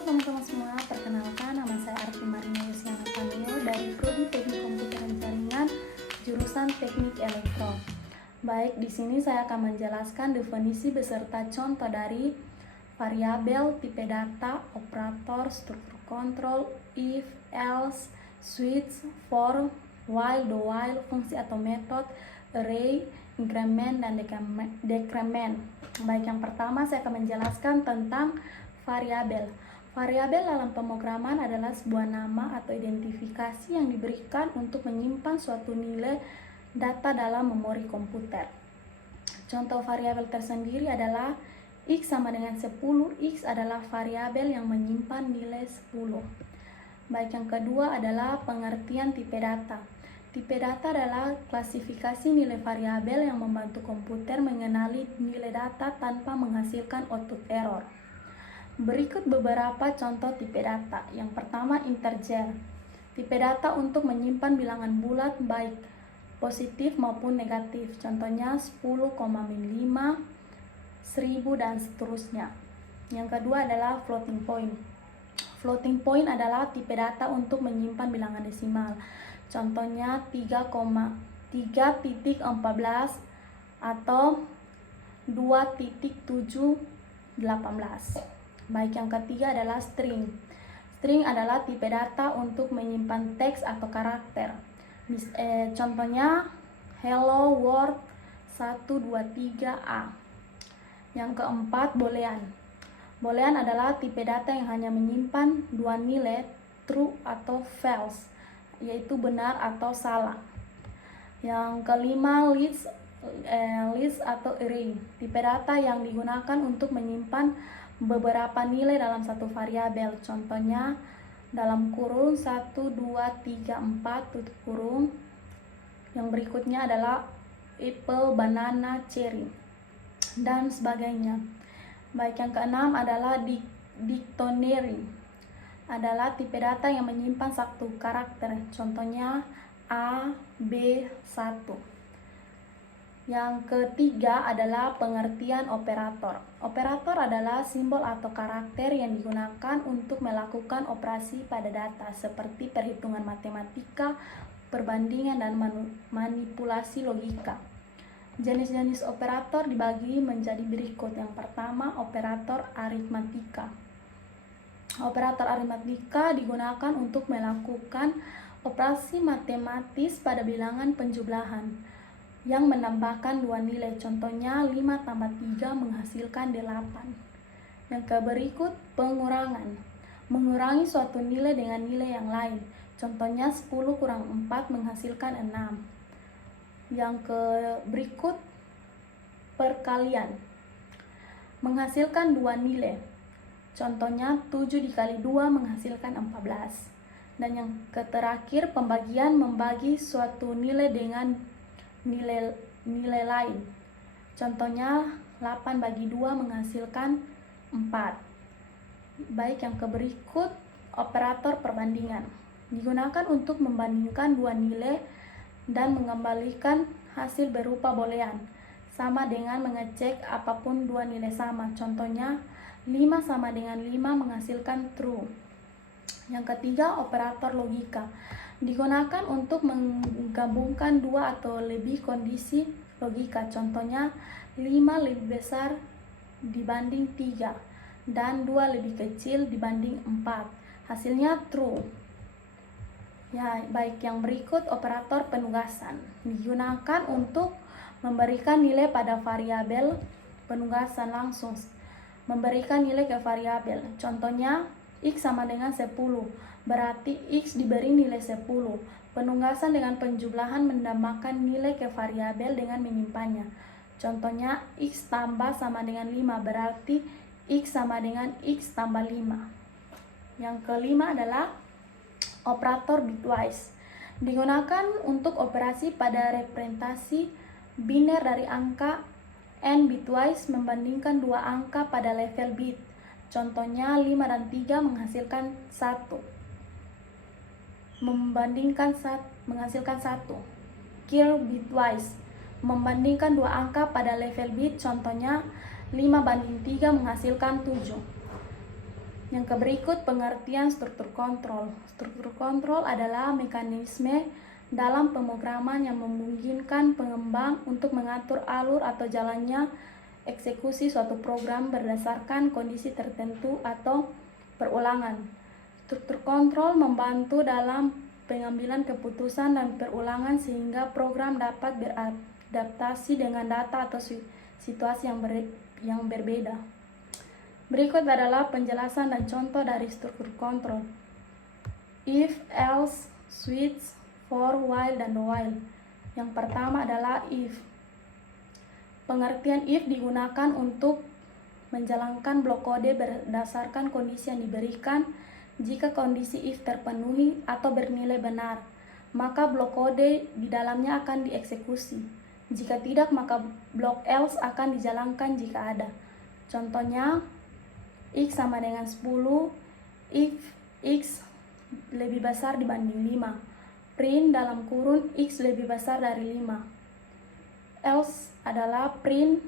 Halo teman-teman semua, perkenalkan nama saya Arti Marina Yusiana Kamio dari Prodi Teknik Komputer dan Jaringan, jurusan Teknik Elektro. Baik, di sini saya akan menjelaskan definisi beserta contoh dari variabel, tipe data, operator, struktur kontrol, if, else, switch, for, while, do while, fungsi atau metode, array, increment, dan decrement. Baik, yang pertama saya akan menjelaskan tentang variabel. Variabel dalam pemrograman adalah sebuah nama atau identifikasi yang diberikan untuk menyimpan suatu nilai data dalam memori komputer. Contoh variabel tersendiri adalah X sama dengan 10. X adalah variabel yang menyimpan nilai 10. Baik, yang kedua adalah pengertian tipe data. Tipe data adalah klasifikasi nilai variabel yang membantu komputer mengenali nilai data tanpa menghasilkan output error. Berikut beberapa contoh tipe data. Yang pertama, integer. Tipe data untuk menyimpan bilangan bulat baik positif maupun negatif. Contohnya 10,5, 1000, dan seterusnya. Yang kedua adalah floating point. Floating point adalah tipe data untuk menyimpan bilangan desimal. Contohnya 3,3.14 atau 2.718. Baik, yang ketiga adalah string. String adalah tipe data untuk menyimpan teks atau karakter. Contohnya hello world 123A. Yang keempat, boolean. Boolean adalah tipe data yang hanya menyimpan dua nilai, true atau false, yaitu benar atau salah. Yang kelima, list atau array. Tipe data yang digunakan untuk menyimpan beberapa nilai dalam satu variabel. Contohnya dalam kurung 1, 2, 3, 4 tutup kurung. Yang berikutnya adalah apple, banana, cherry, dan sebagainya. Baik, yang keenam adalah dictionary. Adalah tipe data yang menyimpan satu karakter. Contohnya A, B, 1. Yang ketiga adalah pengertian operator. Operator adalah simbol atau karakter yang digunakan untuk melakukan operasi pada data seperti perhitungan matematika, perbandingan, dan manipulasi logika. Jenis-jenis operator dibagi menjadi berikut. Yang pertama, operator aritmatika. Operator aritmatika digunakan untuk melakukan operasi matematis pada bilangan penjumlahan yang menambahkan dua nilai. Contohnya 5 tambah 3 menghasilkan 8. Yang berikut, pengurangan. Mengurangi suatu nilai dengan nilai yang lain. Contohnya 10 kurang 4 menghasilkan 6. Yang berikut, perkalian. Menghasilkan dua nilai. Contohnya 7 dikali 2 menghasilkan 14. Dan yang terakhir, pembagian. Membagi suatu nilai dengan nilai lain. Contohnya 8 bagi 2 menghasilkan 4. Baik, yang berikut, operator perbandingan. Digunakan untuk membandingkan dua nilai dan mengembalikan hasil berupa boolean, sama dengan mengecek apapun dua nilai sama. Contohnya 5 sama dengan 5 menghasilkan true. Yang ketiga, operator logika. Digunakan untuk menggabungkan dua atau lebih kondisi logika. Contohnya 5 lebih besar dibanding 3 dan 2 lebih kecil dibanding 4. Hasilnya true. Ya, baik, yang berikut operator penugasan. Digunakan untuk memberikan nilai pada variabel. Penugasan langsung memberikan nilai ke variabel. Contohnya X sama dengan 10. Berarti X diberi nilai 10. Penugasan dengan penjumlahan menambahkan nilai ke variabel dengan menyimpannya. Contohnya X tambah sama dengan 5. Berarti X sama dengan X tambah 5. Yang kelima adalah operator bitwise. Digunakan untuk operasi pada representasi biner dari angka n bitwise membandingkan dua angka pada level bit. Contohnya 5 dan 3 menghasilkan 1. Menghasilkan 1. Kill bitwise. Membandingkan dua angka pada level bit. Contohnya 5 banding 3 menghasilkan 7. Yang berikut pengertian struktur kontrol. Struktur kontrol adalah mekanisme dalam pemrograman yang memungkinkan pengembang untuk mengatur alur atau jalannya eksekusi suatu program berdasarkan kondisi tertentu atau perulangan. Struktur kontrol membantu dalam pengambilan keputusan dan perulangan sehingga program dapat beradaptasi dengan data atau situasi yang berbeda. Berikut adalah penjelasan dan contoh dari struktur kontrol. If, else, switch, for, while, dan while. Yang pertama adalah if. Pengertian if digunakan untuk menjalankan blok kode berdasarkan kondisi yang diberikan. Jika kondisi if terpenuhi atau bernilai benar, maka blok kode di dalamnya akan dieksekusi. Jika tidak, maka blok else akan dijalankan jika ada. Contohnya, X sama dengan 10 if X lebih besar dibanding 5. Print dalam kurun X lebih besar dari 5. Else adalah print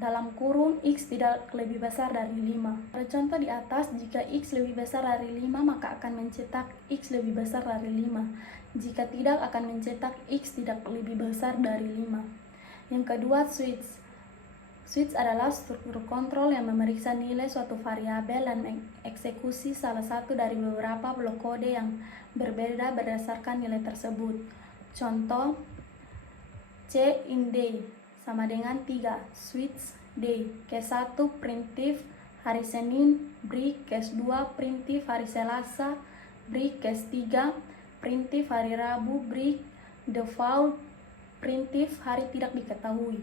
dalam kurun X tidak lebih besar dari 5. Pada contoh di atas, jika X lebih besar dari 5, maka akan mencetak X lebih besar dari 5. Jika tidak, akan mencetak X tidak lebih besar dari 5. Yang kedua, switch. Switch adalah struktur kontrol yang memeriksa nilai suatu variabel dan mengeksekusi salah satu dari beberapa blok kode yang berbeda berdasarkan nilai tersebut. Contoh, C in day sama dengan 3, switch day. Case 1 primitif hari Senin, break. Case 2 primitif hari Selasa, break. Case 3 primitif hari Rabu, break. Default primitif hari tidak diketahui.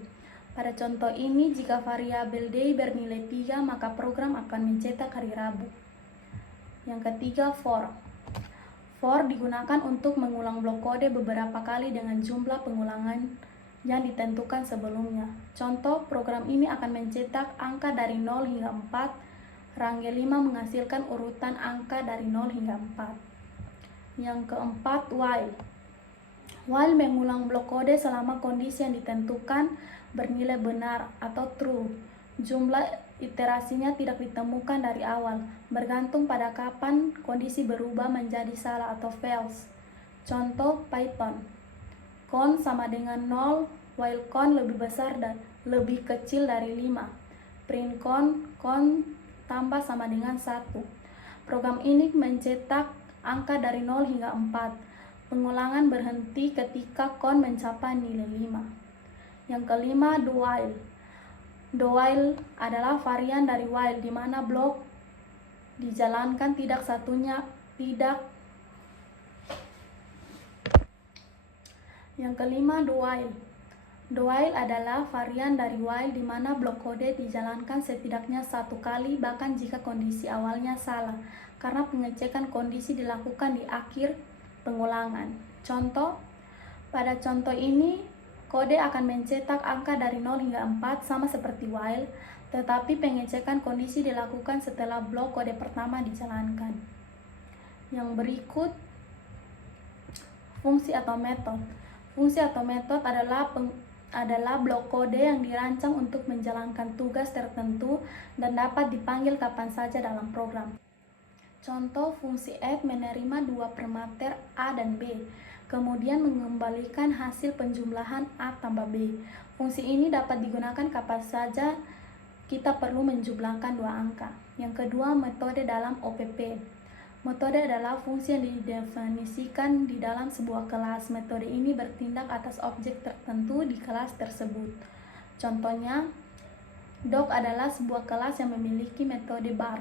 Pada contoh ini, jika variabel day bernilai 3, maka program akan mencetak hari Rabu. Yang ketiga, for. For digunakan untuk mengulang blok kode beberapa kali dengan jumlah pengulangan yang ditentukan sebelumnya. Contoh, program ini akan mencetak angka dari 0 hingga 4. Rangka 5 menghasilkan urutan angka dari 0 hingga 4. Yang keempat, while. While mengulang blok kode selama kondisi yang ditentukan bernilai benar atau true. Jumlah iterasinya tidak ditemukan dari awal, bergantung pada kapan kondisi berubah menjadi salah atau false. Contoh Python. Count sama dengan 0, while count lebih besar dan lebih kecil dari 5. Print count tambah sama dengan 1. Program ini mencetak angka dari 0 hingga 4. Pengulangan berhenti ketika count mencapai nilai 5. Yang kelima, do while. Do while adalah varian dari while, di mana blok dijalankan tidak satunya tidak. Yang kelima, do while. Do while adalah varian dari while, di mana blok kode dijalankan setidaknya satu kali, bahkan jika kondisi awalnya salah, karena pengecekan kondisi dilakukan di akhir pengulangan. Contoh, pada contoh ini, kode akan mencetak angka dari 0 hingga 4 sama seperti while, tetapi pengecekan kondisi dilakukan setelah blok kode pertama dijalankan. Yang berikut, fungsi atau metode. Fungsi atau metode adalah blok kode yang dirancang untuk menjalankan tugas tertentu dan dapat dipanggil kapan saja dalam program. Contoh, fungsi add menerima dua parameter A dan B, kemudian mengembalikan hasil penjumlahan A tambah B. Fungsi ini dapat digunakan kapan saja kita perlu menjumlahkan dua angka. Yang kedua, metode dalam OPP. Metode adalah fungsi yang didefinisikan di dalam sebuah kelas. Metode ini bertindak atas objek tertentu di kelas tersebut. Contohnya, doc adalah sebuah kelas yang memiliki metode bark.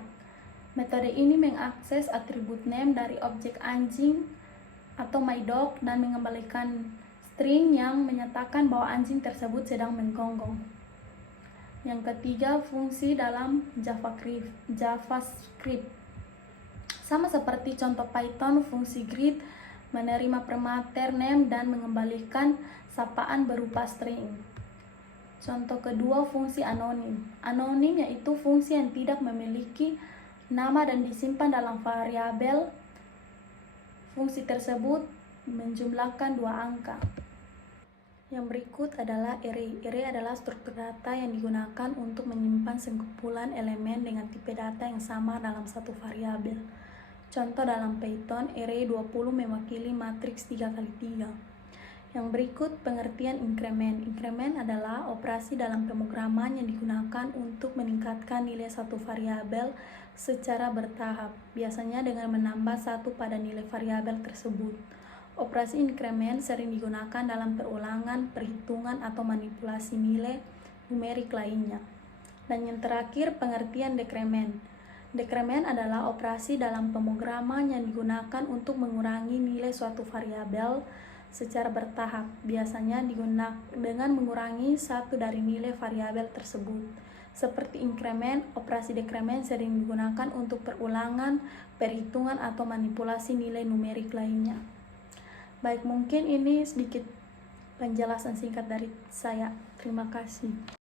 Metode ini mengakses atribut name dari objek anjing atau mydog dan mengembalikan string yang menyatakan bahwa anjing tersebut sedang menggonggong. Yang ketiga, fungsi dalam JavaScript. Sama seperti contoh Python, fungsi greet menerima parameter name dan mengembalikan sapaan berupa string. Contoh kedua, fungsi anonim. Anonim yaitu fungsi yang tidak memiliki nama dan disimpan dalam variabel. Fungsi tersebut menjumlahkan dua angka. Yang berikut adalah array. Array adalah struktur data yang digunakan untuk menyimpan sekumpulan elemen dengan tipe data yang sama dalam satu variabel. Contoh dalam Python, array 20 mewakili matriks 3x3. Yang berikut pengertian increment. Increment adalah operasi dalam pemrograman yang digunakan untuk meningkatkan nilai satu variabel secara bertahap, biasanya dengan menambah satu pada nilai variabel tersebut. Operasi increment sering digunakan dalam perulangan, perhitungan, atau manipulasi nilai numerik lainnya. Dan yang terakhir, pengertian decrement. Decrement adalah operasi dalam pemrograman yang digunakan untuk mengurangi nilai suatu variabel secara bertahap, biasanya dengan mengurangi satu dari nilai variabel tersebut. Seperti increment, operasi decrement sering digunakan untuk perulangan, perhitungan, atau manipulasi nilai numerik lainnya. Baik, mungkin ini sedikit penjelasan singkat dari saya. Terima kasih.